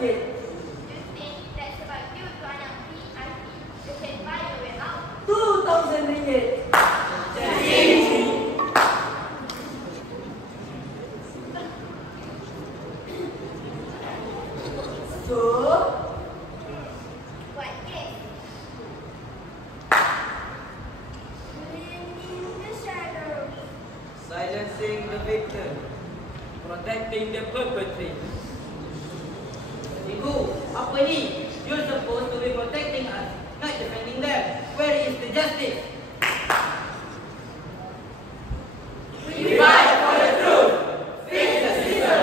ringgit. You think that's about you to anak VIP? You can buy your way out. 2,000 ringgit. So, What case? Bringing the shadows. Silencing the victim. Protecting the perpetrator. Cikgu, apa ni? You're supposed to be protecting us, not defending them. Where is the justice? We fight for the truth. Fix the system.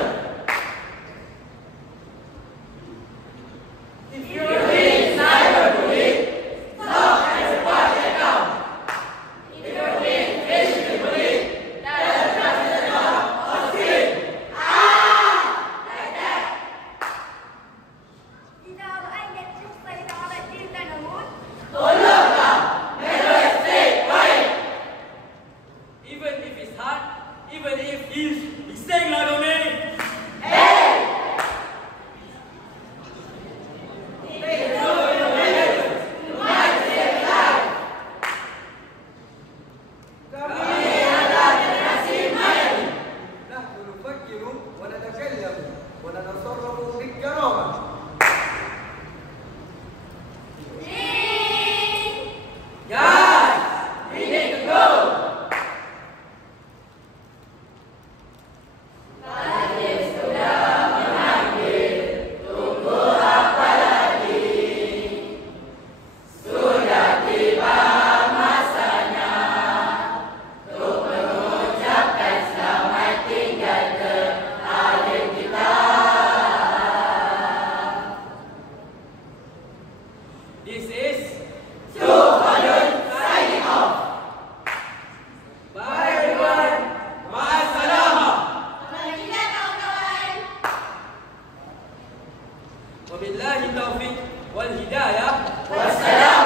If you're being cyberbullied, stop and report the account. If you're being physically bullied, tell the president or scream. إذا رأيت شخصا يتعرض جلدا نموت. Tolonglah, never stay quiet. Even if it's hard, even if he's saying like a man. Hey! Take all your measures. You might save life. Kami adalah generasi Melayu. نحن نفكر ونتكلم ونتصرف بالكرامة. Guys, we need to go. This is Suhadun signing off. Bye everyone. Ma'assalamah. Alhamdulillah kawan-kawan. Wabillahi taufiq wal hidayah. Wassalam.